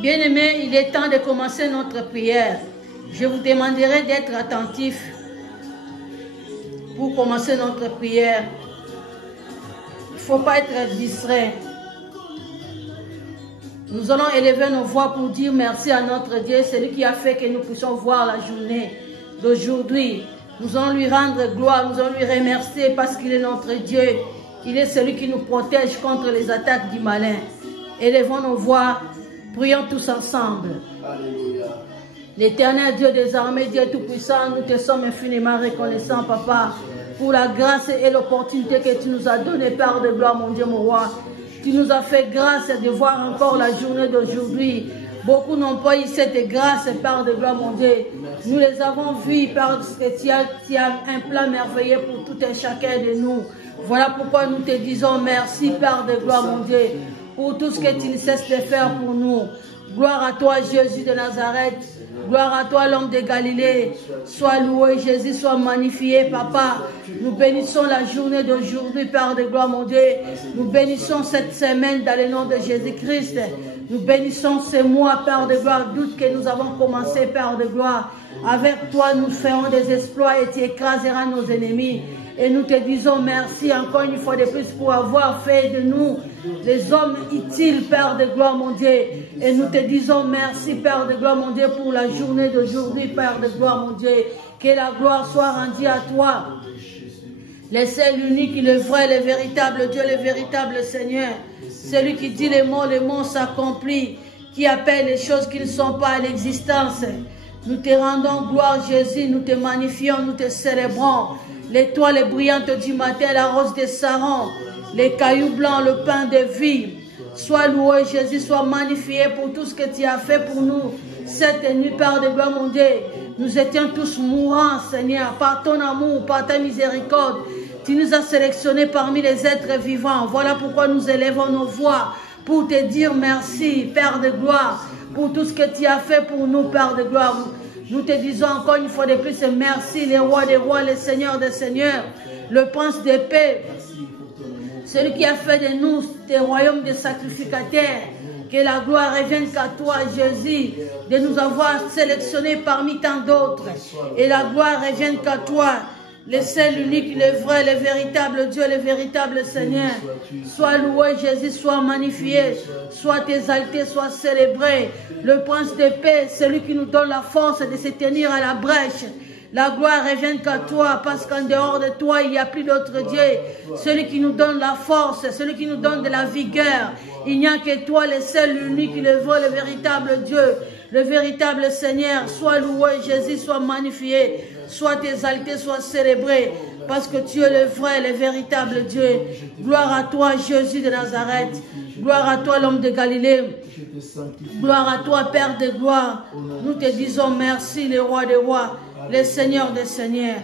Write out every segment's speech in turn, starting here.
Bien-aimés, il est temps de commencer notre prière. Je vous demanderai d'être attentifs pour commencer notre prière. Il ne faut pas être distrait. Nous allons élever nos voix pour dire merci à notre Dieu, celui qui a fait que nous puissions voir la journée d'aujourd'hui. Nous allons lui rendre gloire, nous allons lui remercier parce qu'il est notre Dieu. Il est celui qui nous protège contre les attaques du malin. Élevons nos voix, prions tous ensemble. Alléluia. L'Éternel Dieu des armées, Dieu Tout-Puissant, nous te sommes infiniment reconnaissants, Papa, pour la grâce et l'opportunité que tu nous as donnée, Père de gloire, mon Dieu, mon roi. Tu nous as fait grâce de voir encore la journée d'aujourd'hui. Beaucoup n'ont pas eu cette grâce, Père de gloire, mon Dieu. Nous les avons vus, parce que tu as un plan merveilleux pour tout et chacun de nous. Voilà pourquoi nous te disons merci, Père de gloire, mon Dieu, pour tout ce que tu ne cesses de faire pour nous. Gloire à toi, Jésus de Nazareth. Gloire à toi, l'homme de Galilée. Sois loué, Jésus, sois magnifié, Papa. Nous bénissons la journée d'aujourd'hui, Père de gloire, mon Dieu. Nous bénissons cette semaine dans le nom de Jésus-Christ. Nous bénissons ce mois, Père de gloire, doute que nous avons commencé, Père de gloire. Avec toi, nous ferons des exploits et tu écraseras nos ennemis. Et nous te disons merci encore une fois de plus pour avoir fait de nous des hommes utiles, Père de gloire, mon Dieu. Et nous te disons merci, Père de gloire, mon Dieu, pour la journée d'aujourd'hui, Père de gloire, mon Dieu. Que la gloire soit rendue à toi. Le seul, l'unique, le vrai, le véritable Dieu, le véritable Seigneur. Celui qui dit les mots s'accomplissent, qui appelle les choses qui ne sont pas à l'existence. Nous te rendons gloire, Jésus, nous te magnifions, nous te célébrons. L'étoile brillante du matin, la rose de Saron, les cailloux blancs, le pain de vie. Sois loué, Jésus, sois magnifié pour tout ce que tu as fait pour nous. Cette nuit, Père de gloire, mon Dieu, nous étions tous mourants, Seigneur, par ton amour, par ta miséricorde. Tu nous as sélectionnés parmi les êtres vivants. Voilà pourquoi nous élevons nos voix pour te dire merci, Père de gloire, pour tout ce que tu as fait pour nous, Père de gloire. Nous te disons encore une fois de plus merci, le roi des rois, le seigneur des seigneurs, le prince de paix, celui qui a fait de nous des royaumes de sacrificateurs. Que la gloire revienne qu'à toi, Jésus, de nous avoir sélectionnés parmi tant d'autres. Et la gloire revienne qu'à toi, le seul, unique, le vrai, le véritable Dieu, le véritable Seigneur. Sois loué, Jésus, sois magnifié, sois exalté, sois célébré. Le prince de paix, celui qui nous donne la force de se tenir à la brèche. La gloire revient qu'à toi, parce qu'en dehors de toi, il n'y a plus d'autre Dieu. Celui qui nous donne la force, celui qui nous donne de la vigueur. Il n'y a que toi, le seul, l'unique, le vrai, le véritable Dieu, le véritable Seigneur. Sois loué, Jésus, sois magnifié, sois exalté, sois célébré, parce que tu es le vrai, le véritable Dieu. Gloire à toi, Jésus de Nazareth. Gloire à toi, l'homme de Galilée. Gloire à toi, Père de gloire. Nous te disons merci, le roi des rois, le Seigneur des seigneurs.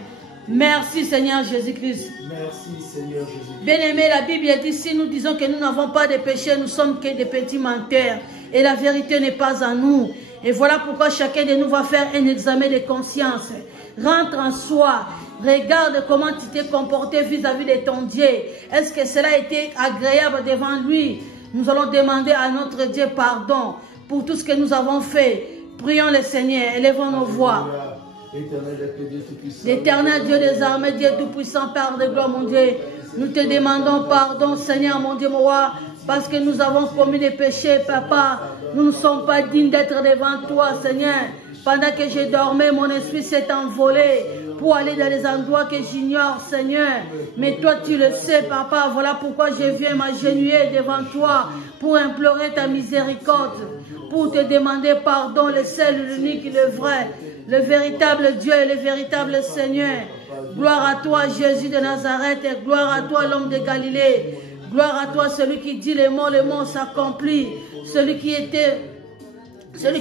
Merci, Seigneur Jésus-Christ. Merci, Seigneur Jésus-Christ. Bien-aimé, la Bible dit, si nous disons que nous n'avons pas de péché, nous sommes que des petits menteurs. Et la vérité n'est pas en nous. Et voilà pourquoi chacun de nous va faire un examen de conscience. Rentre en soi. Regarde comment tu t'es comporté vis-à-vis de ton Dieu. Est-ce que cela a été agréable devant lui? Nous allons demander à notre Dieu pardon pour tout ce que nous avons fait. Prions le Seigneur, élevons nos voix. L'Éternel Dieu des armées, Dieu tout-puissant, Père de gloire, mon Dieu. Nous te demandons pardon, Seigneur, mon Dieu, mon roi, parce que nous avons commis des péchés, Papa. Nous ne sommes pas dignes d'être devant toi, Seigneur. Pendant que je dormais, mon esprit s'est envolé pour aller dans les endroits que j'ignore, Seigneur. Mais toi, tu le sais, Papa. Voilà pourquoi je viens m'agenouiller devant toi pour implorer ta miséricorde, pour te demander pardon, le seul, l'unique, le vrai, le véritable Dieu et le véritable Seigneur. Gloire à toi, Jésus de Nazareth, et gloire à toi, l'homme de Galilée. Gloire à toi, celui qui dit les mots s'accomplissent. Celui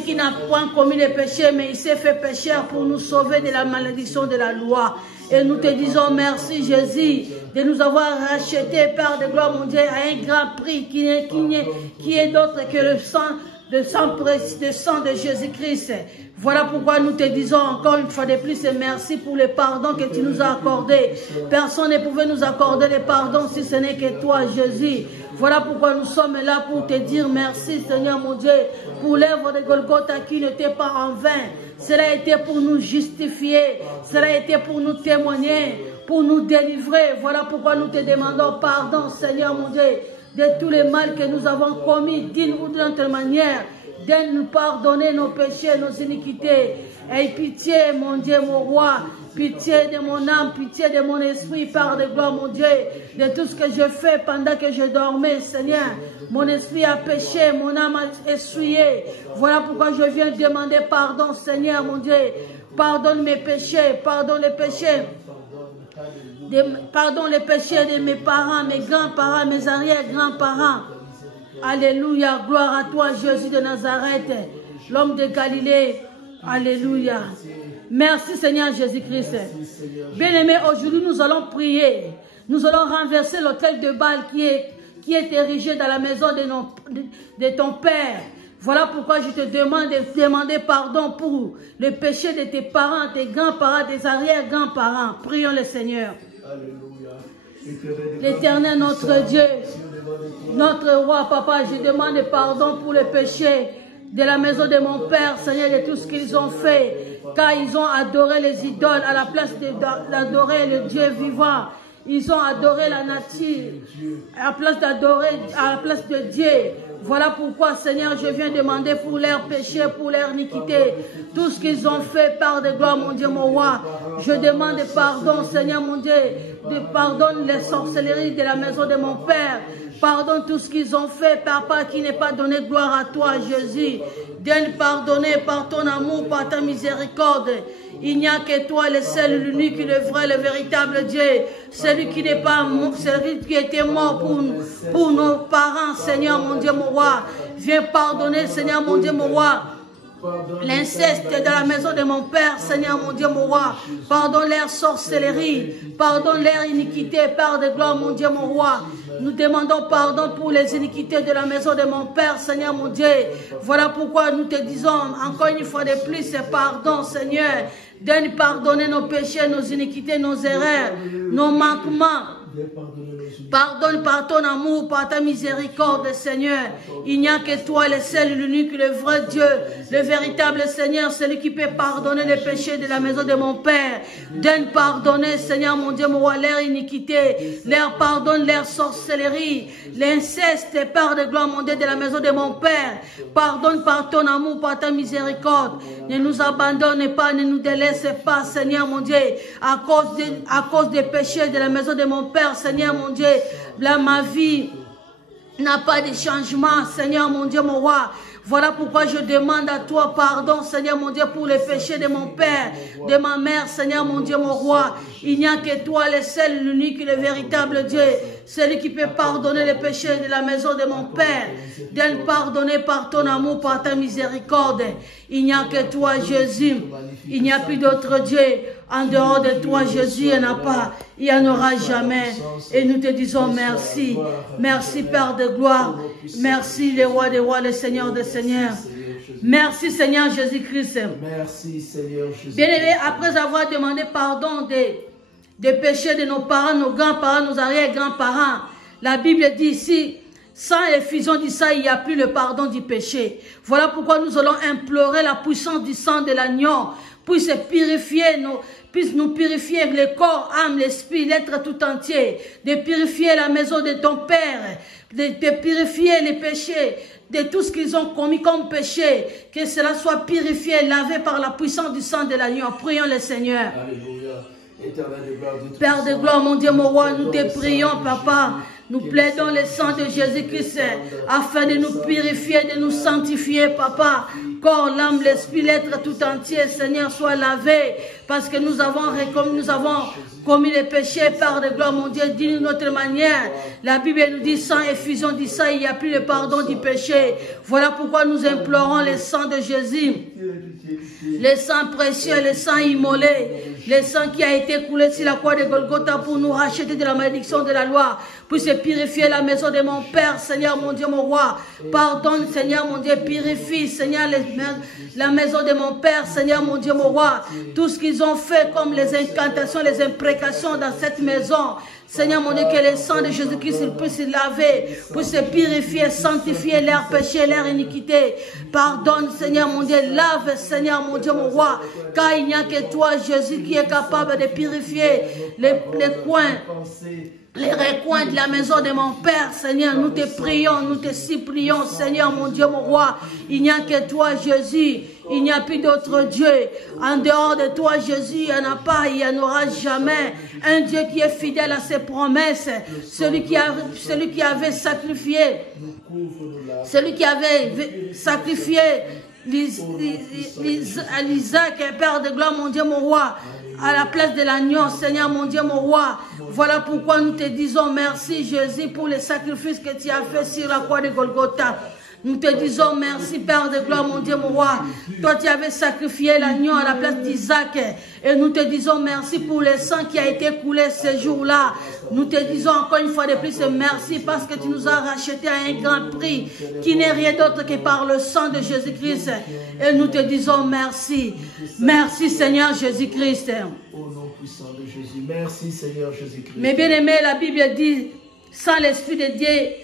qui n'a point commis les péchés, mais il s'est fait pécheur pour nous sauver de la malédiction de la loi. Et nous te disons merci, Jésus, de nous avoir rachetés, Père de gloire, mon Dieu, à un grand prix qui est d'autre que le sang de sang de Jésus-Christ. Voilà pourquoi nous te disons encore une fois de plus et merci pour le pardon que tu nous as accordé. Personne ne pouvait nous accorder le pardon si ce n'est que toi, Jésus. Voilà pourquoi nous sommes là pour te dire merci, Seigneur mon Dieu, pour l'œuvre de Golgotha qui n'était pas en vain. Cela a été pour nous justifier, cela a été pour nous témoigner, pour nous délivrer. Voilà pourquoi nous te demandons pardon, Seigneur mon Dieu, de tous les mal que nous avons commis d'une ou d'une autre manière, de nous pardonner nos péchés, nos iniquités. Aie pitié, mon Dieu, mon roi, pitié de mon âme, pitié de mon esprit, Père de gloire, mon Dieu, de tout ce que je fais pendant que je dormais, Seigneur. Mon esprit a péché, mon âme a essuyé. Voilà pourquoi je viens demander pardon, Seigneur, mon Dieu. Pardonne mes péchés, pardonne les péchés. Pardon les péchés de mes parents, mes grands-parents, mes arrière-grands-parents. Alléluia, gloire à toi, Jésus de Nazareth, l'homme de Galilée. Alléluia. Merci Seigneur Jésus-Christ. Bien-aimés, aujourd'hui nous allons prier. Nous allons renverser l'autel de Baal qui est érigé dans la maison de ton Père. Voilà pourquoi je te demande de demander pardon pour le péché de tes parents, tes grands-parents, tes arrière-grands-parents. Prions le Seigneur. L'Éternel, notre Dieu, notre roi, papa, je demande pardon pour le péché de la maison de mon Père, Seigneur, de tout ce qu'ils ont fait, car ils ont adoré les idoles à la place d'adorer le Dieu vivant. Ils ont adoré la nature à la place de Dieu. Voilà pourquoi, Seigneur, je viens demander pour leurs péchés, pour leur iniquité, tout ce qu'ils ont fait, Père de gloire, mon Dieu, mon roi. Je demande pardon, Seigneur, mon Dieu, pardonne les sorcelleries de la maison de mon Père. Pardonne tout ce qu'ils ont fait, Papa, qui n'est pas donné gloire à toi, Jésus. Viens pardonner par ton amour, par ta miséricorde. Il n'y a que toi, le seul, l'unique, le vrai, le véritable Dieu. Celui qui n'est pas mort, celui qui était mort pour nos parents, Seigneur, mon Dieu, mon roi. Viens pardonner, Seigneur, mon Dieu, mon roi. L'inceste de la maison de mon Père, Seigneur, mon Dieu, mon roi. Pardonne leur sorcellerie, pardonne leur iniquité, Père de gloire, mon Dieu, mon roi. Nous demandons pardon pour les iniquités de la maison de mon Père, Seigneur, mon Dieu. Voilà pourquoi nous te disons encore une fois de plus, c'est pardon, Seigneur. Donne pardonner nos péchés, nos iniquités, nos erreurs, nos manquements. Pardonne par ton amour, par ta miséricorde, Seigneur. Il n'y a que toi, le seul, l'unique, le vrai Dieu, le véritable Seigneur, celui qui peut pardonner les péchés de la maison de mon Père. Donne pardonner, Seigneur, mon Dieu, mon roi, leur iniquité, leur pardonne, leur sorcellerie, l'inceste, Père de gloire, mon Dieu, de la maison de mon Père. Pardonne par ton amour, par ta miséricorde. Ne nous abandonne pas, ne nous délaisse pas, Seigneur, mon Dieu, à cause des péchés de la maison de mon Père, Seigneur, mon Dieu. Là, ma vie n'a pas de changement, Seigneur, mon Dieu, mon roi. Voilà pourquoi je demande à toi pardon, Seigneur, mon Dieu, pour les péchés de mon Père, de ma mère, Seigneur, mon Dieu, mon roi. Il n'y a que toi, le seul, l'unique, le véritable Dieu, celui qui peut pardonner les péchés de la maison de mon Père. Donne pardonner par ton amour, par ta miséricorde. Il n'y a que toi, Jésus. Il n'y a plus d'autre Dieu. En dehors de toi, Jésus, il n'y en a pas. Il n'y en aura jamais. Et nous te disons merci. Merci, Père de gloire. Merci, le roi des rois, le Seigneur des seigneurs. Merci, Seigneur Jésus-Christ. Merci, Seigneur Jésus. Bien-aimés, après avoir demandé pardon des péchés de nos parents, nos grands-parents, nos arrière-grands-parents, la Bible dit ici, sans effusion du sang, il n'y a plus le pardon du péché. Voilà pourquoi nous allons implorer la puissance du sang de l'agneau, puisse nous purifier le corps, âme, l'esprit, l'être tout entier, de purifier la maison de ton Père, de purifier les péchés, de tout ce qu'ils ont commis comme péché, que cela soit purifié, lavé par la puissance du sang de l'agneau. Prions le Seigneur. Alléluia. Père de gloire, mon Dieu, mon roi, nous te prions, Papa. Nous plaidons le sang de Jésus-Christ afin de nous purifier, de nous sanctifier, Papa. Corps, l'âme, l'esprit, l'être tout entier, Seigneur, soit lavé. Parce que nous avons commis les péchés, Père de gloire, mon Dieu, d'une autre manière. La Bible nous dit, sans effusion du sang, il n'y a plus le pardon du péché. Voilà pourquoi nous implorons le sang de Jésus. Le sang précieux, le sang immolé, le sang qui a été coulé sur la croix de Golgotha pour nous racheter de la malédiction de la loi, pour se purifier la maison de mon Père, Seigneur mon Dieu, mon roi. Pardonne, Seigneur mon Dieu, purifie, Seigneur, la maison de mon Père, Seigneur mon Dieu, mon roi. Tout ce qu'ils ont fait comme les incantations, les imprécations dans cette maison. Seigneur mon Dieu, que le sang de Jésus-Christ puisse se laver, puisse se purifier, sanctifier leur péché, leur iniquité. Pardonne, Seigneur mon Dieu, lave, Seigneur mon Dieu, mon roi, car il n'y a que toi, Jésus, qui est capable de purifier les coins. Les recoins de la maison de mon Père, Seigneur, nous te prions, nous te supplions, Seigneur, mon Dieu, mon roi. Il n'y a que toi, Jésus. Il n'y a plus d'autre Dieu. En dehors de toi, Jésus, il n'y en a pas, il n'y en aura jamais. Un Dieu qui est fidèle à ses promesses. Celui qui avait sacrifié Isaac, Père de gloire, mon Dieu, mon roi, à la place de l'agneau, Seigneur, mon Dieu, mon roi. Voilà pourquoi nous te disons merci, Jésus, pour les sacrifices que tu as fait sur la croix de Golgotha. Nous te disons merci, Père de gloire, mon Dieu, mon roi. Toi, tu avais sacrifié l'agneau à la place d'Isaac. Et nous te disons merci pour le sang qui a été coulé ce jour-là. Nous te disons encore une fois de plus merci parce que tu nous as racheté à un grand prix qui n'est rien d'autre que par le sang de Jésus-Christ. Et nous te disons merci. Merci, Seigneur Jésus-Christ. Au nom puissant de Jésus. Merci, Seigneur Jésus-Christ. Mais bien aimé, la Bible dit, sans l'Esprit de Dieu,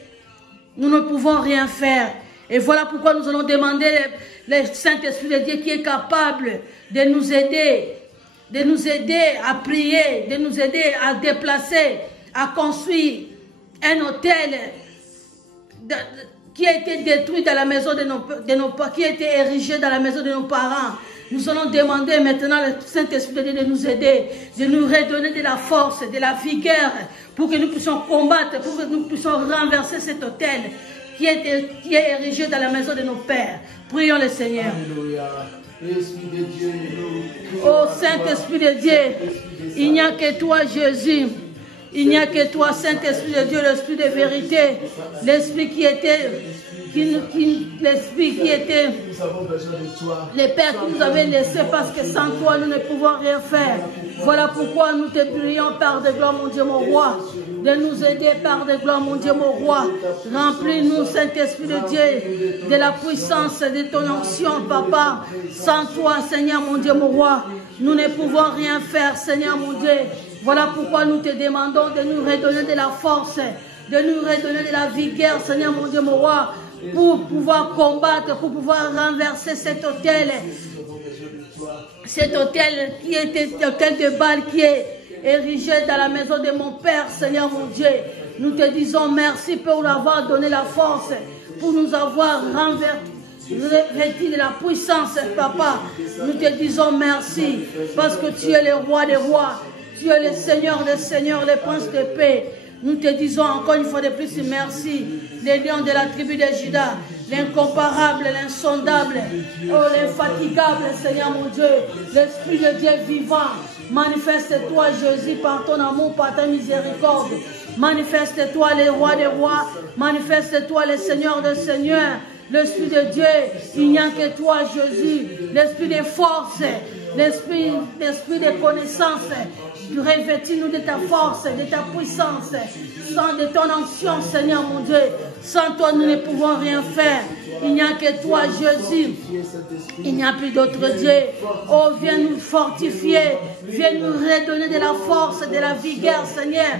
nous ne pouvons rien faire. Et voilà pourquoi nous allons demander le Saint-Esprit de Dieu qui est capable de nous aider à prier, de nous aider à déplacer, à construire un hôtel qui a été détruit dans la maison de nos parents, qui a été érigé dans la maison de nos parents. Nous allons demander maintenant le Saint-Esprit de Dieu de nous aider, de nous redonner de la force, de la vigueur, pour que nous puissions combattre, pour que nous puissions renverser cet hôtel qui est érigé dans la maison de nos pères. Prions le Seigneur. Oh Saint-Esprit de Dieu, il n'y a que toi Jésus. Il n'y a que toi, Saint-Esprit de Dieu, l'Esprit de vérité, l'Esprit qui était, l'Esprit qui était, les pères que nous avaient laissés parce que sans toi, nous ne pouvons rien faire. Voilà pourquoi nous te prions, Père de gloire, mon Dieu, mon roi, de nous aider, Père de gloire, mon Dieu, mon roi. Remplis-nous, Saint-Esprit de Dieu, de la puissance de ton onction, Papa. Sans toi, Seigneur, mon Dieu, mon roi, nous ne pouvons rien faire, Seigneur, mon Dieu. Voilà pourquoi nous te demandons de nous redonner de la force, de nous redonner de la vigueur, Seigneur mon Dieu, mon roi, pour pouvoir combattre, pour pouvoir renverser cet hôtel qui était l'hôtel de Baal qui est érigé dans la maison de mon Père, Seigneur mon Dieu. Nous te disons merci pour nous avoir donné la force, pour nous avoir revêtu de la puissance, Papa. Nous te disons merci, parce que tu es le roi des rois. Tu es le Seigneur des seigneurs, le prince de paix. Nous te disons encore une fois de plus merci. Les lions de la tribu de Juda, l'incomparable, l'insondable, oh, l'infatigable, Seigneur mon Dieu, l'Esprit de Dieu vivant. Manifeste-toi, Jésus, par ton amour, par ta miséricorde. Manifeste-toi, les rois des rois. Manifeste-toi, les seigneurs des seigneurs. L'Esprit de Dieu, il n'y a que toi, Jésus. L'Esprit de force, l'Esprit de connaissance. Revêtis-nous de ta force, de ta puissance, de ton onction, Seigneur mon Dieu. Sans toi, nous ne pouvons rien faire. Il n'y a que toi, Jésus. Il n'y a plus d'autre Dieu. Oh, viens nous fortifier. Viens nous redonner de la force, de la vigueur, Seigneur,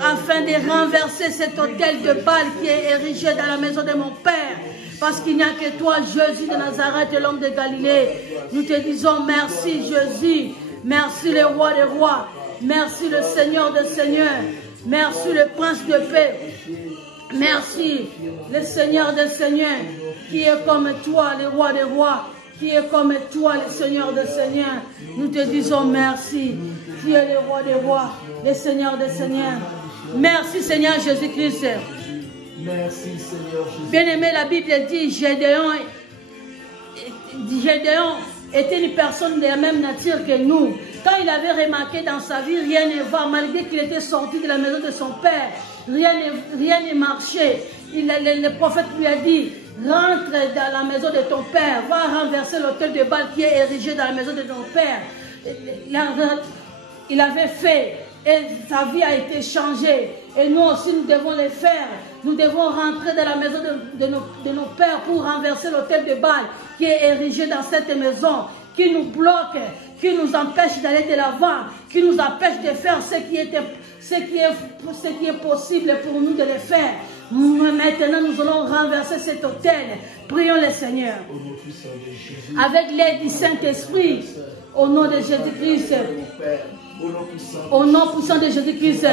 afin de renverser cet hôtel de Baal qui est érigé dans la maison de mon Père. Parce qu'il n'y a que toi, Jésus de Nazareth, l'homme de Galilée. Nous te disons merci, Jésus. Merci le roi des rois. Merci le Seigneur des seigneurs. Merci le prince de paix. Merci le Seigneur des seigneurs, qui est comme toi, le roi des rois, qui est comme toi, le Seigneur des seigneurs. Nous te disons merci. Tu es le roi des rois, le Seigneur des seigneurs. Merci Seigneur Jésus-Christ. Merci Seigneur Jésus. Bien-aimé, la Bible dit Gédéon était une personne de la même nature que nous. Quand il avait remarqué dans sa vie, rien ne va, malgré qu'il était sorti de la maison de son père, rien ne marchait. Le prophète lui a dit, rentre dans la maison de ton père, va renverser l'autel de Baal qui est érigé dans la maison de ton père. Il avait fait, et sa vie a été changée. Et nous aussi, nous devons les faire. Nous devons rentrer dans la maison de nos pères pour renverser l'autel de Baal qui est érigé dans cette maison, qui nous bloque, qui nous empêche d'aller de l'avant, qui nous empêche de faire ce qui est possible pour nous de le faire. Maintenant, nous allons renverser cet autel. Prions le Seigneur. Avec l'aide du Saint-Esprit, au nom de Jésus-Christ. Au nom puissant de Jésus-Christ,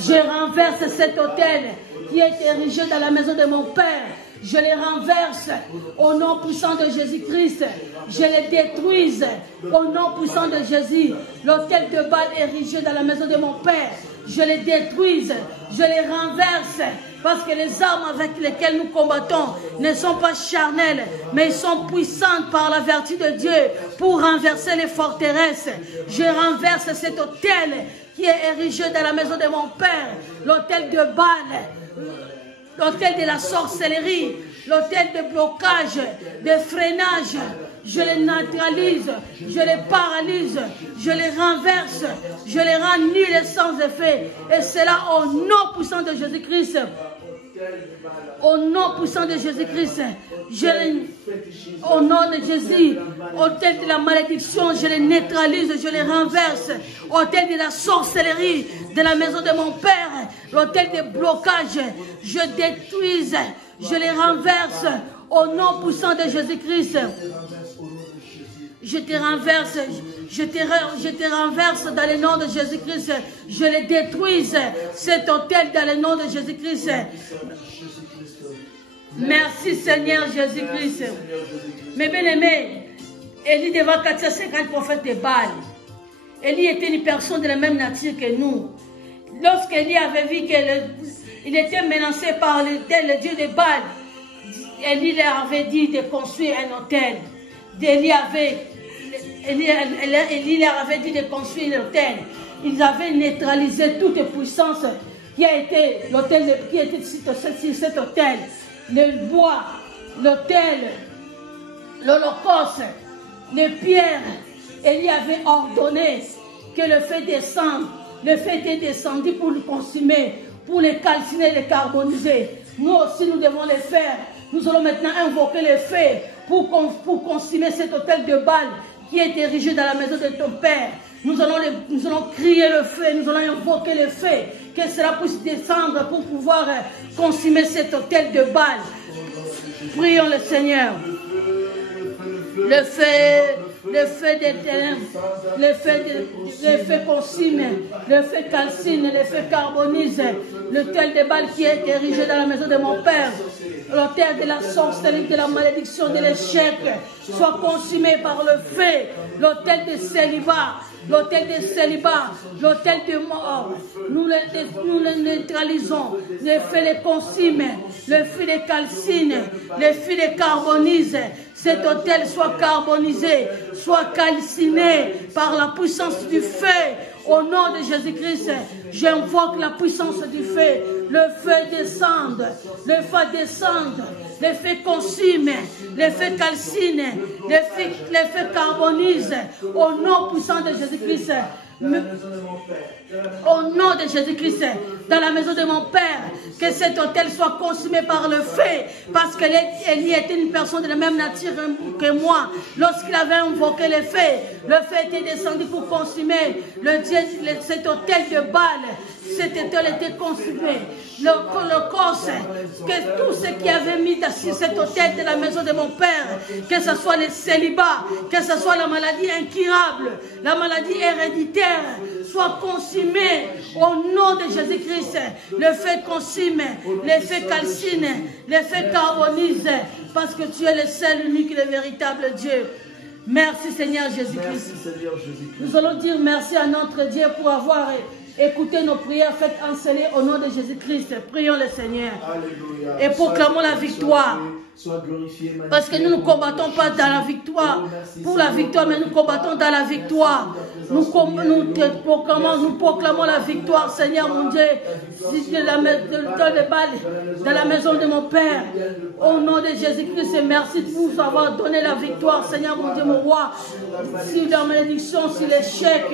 je renverse cet autel qui est érigé dans la maison de mon Père. Je les renverse au nom puissant de Jésus-Christ. Je les détruise au nom puissant de Jésus. L'autel de Baal érigé dans la maison de mon Père, je les détruise, je les renverse. Parce que les armes avec lesquelles nous combattons ne sont pas charnelles, mais ils sont puissantes par la vertu de Dieu pour renverser les forteresses. Je renverse cet autel qui est érigé dans la maison de mon Père, l'autel de Baal, l'autel de la sorcellerie, l'autel de blocage, de freinage. Je les neutralise, je les paralyse, je les renverse, je les rends nuls et sans effet. Et c'est là au nom puissant de Jésus-Christ. Au nom puissant de Jésus-Christ, au nom de Jésus, autel de la malédiction, je les neutralise, je les renverse. Autel de la sorcellerie de la maison de mon Père, l'autel de blocage, je détruise, je les renverse. Au nom puissant de Jésus-Christ, je te renverse, je te renverse dans le nom de Jésus-Christ. Je les détruise, cet autel dans le nom de Jésus-Christ. Merci Seigneur Jésus-Christ. Mes bien-aimés, Élie devant 450 prophètes de Baal. Élie était une personne de la même nature que nous. Lorsqu'Élie avait vu qu'il était menacé par le dieu de Baal, Élie leur avait dit de construire un autel. Élie leur avait dit de construire l'autel. Ils avaient neutralisé toute puissance qui a été l'autel, qui était sur cet autel. Le bois, l'autel, l'holocauste, les pierres. Élie avait ordonné que le feu descende. Le feu était descendu pour le consumer, pour les calciner, les carboniser. Nous aussi, nous devons le faire. Nous allons maintenant invoquer le feu pour consumer cet autel de Baal qui est érigé dans la maison de ton Père. Nous allons crier le feu, nous allons invoquer le feu, que cela puisse descendre pour pouvoir consumer cet autel de Baal. Prions le Seigneur. Le feu des ténèbres, le feu consume, le feu calcine, le feu carbonise, l'autel de Baal qui est érigé dans la maison de mon Père, l'autel de la sorcellerie, de la malédiction, de l'échec, soit consumé par le feu, l'autel de célibat, l'autel de célibat, l'autel de mort, nous le neutralisons, le feu les consume, le feu les calcine, le feu les carbonise, cet autel soit carbonisé, soit calciné par la puissance du feu. Au nom de Jésus-Christ, j'invoque la puissance du feu. Le feu descende, le feu descende, le feu consume, le feu calcine, le feu carbonise. Au nom puissant de Jésus-Christ, au nom de Jésus-Christ, dans la maison de mon Père, que cet autel soit consumé par le feu, parce qu'Élie était une personne de la même nature que moi. Lorsqu'il avait invoqué le feu était descendu pour consumer cet autel de Baal. Cet autel était consumé. Le corps, que tout ce qui avait mis sur cet autel de la maison de mon Père, que ce soit le célibat, que ce soit la maladie incurable, la maladie héréditaire, soit consumé au nom de Jésus-Christ. Le feu consume, le feu calcine, le feu carbonise, parce que tu es le seul, unique et le véritable Dieu. Merci Seigneur Jésus-Christ. Nous allons dire merci à notre Dieu pour avoir écouté nos prières faites enseigner au nom de Jésus-Christ. Prions le Seigneur. Alléluia. Et proclamons la victoire. Sois glorifié, magnifié. Parce que nous ne combattons pas dans la victoire, pour la victoire, mais nous combattons dans la victoire. Nous proclamons la victoire, Seigneur mon Dieu, dans la maison de mon Père. Au nom de Jésus-Christ, et merci pour nous avoir donné la victoire, Seigneur mon Dieu, mon roi. Sur la malédiction, sur l'échec,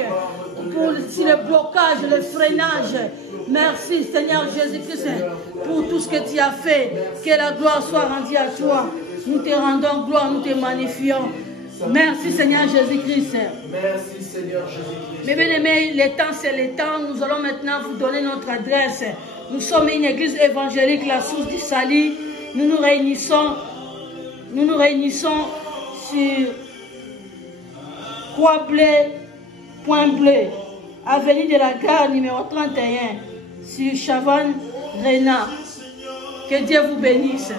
sur le blocage, le freinage. Merci, Seigneur Jésus-Christ, pour tout ce que tu as fait. Que la gloire soit rendue à toi. Nous te rendons gloire, nous te magnifions. Merci, Seigneur Jésus-Christ. Merci, Seigneur Jésus-Christ. Mes bien-aimés, le temps, c'est le temps. Nous allons maintenant vous donner notre adresse. Nous sommes une église évangélique, la source du salut. Nous nous réunissons sur Point Bleu, avenue de la Gare numéro 31, sur Chavannes, Réna. Que Dieu vous bénisse.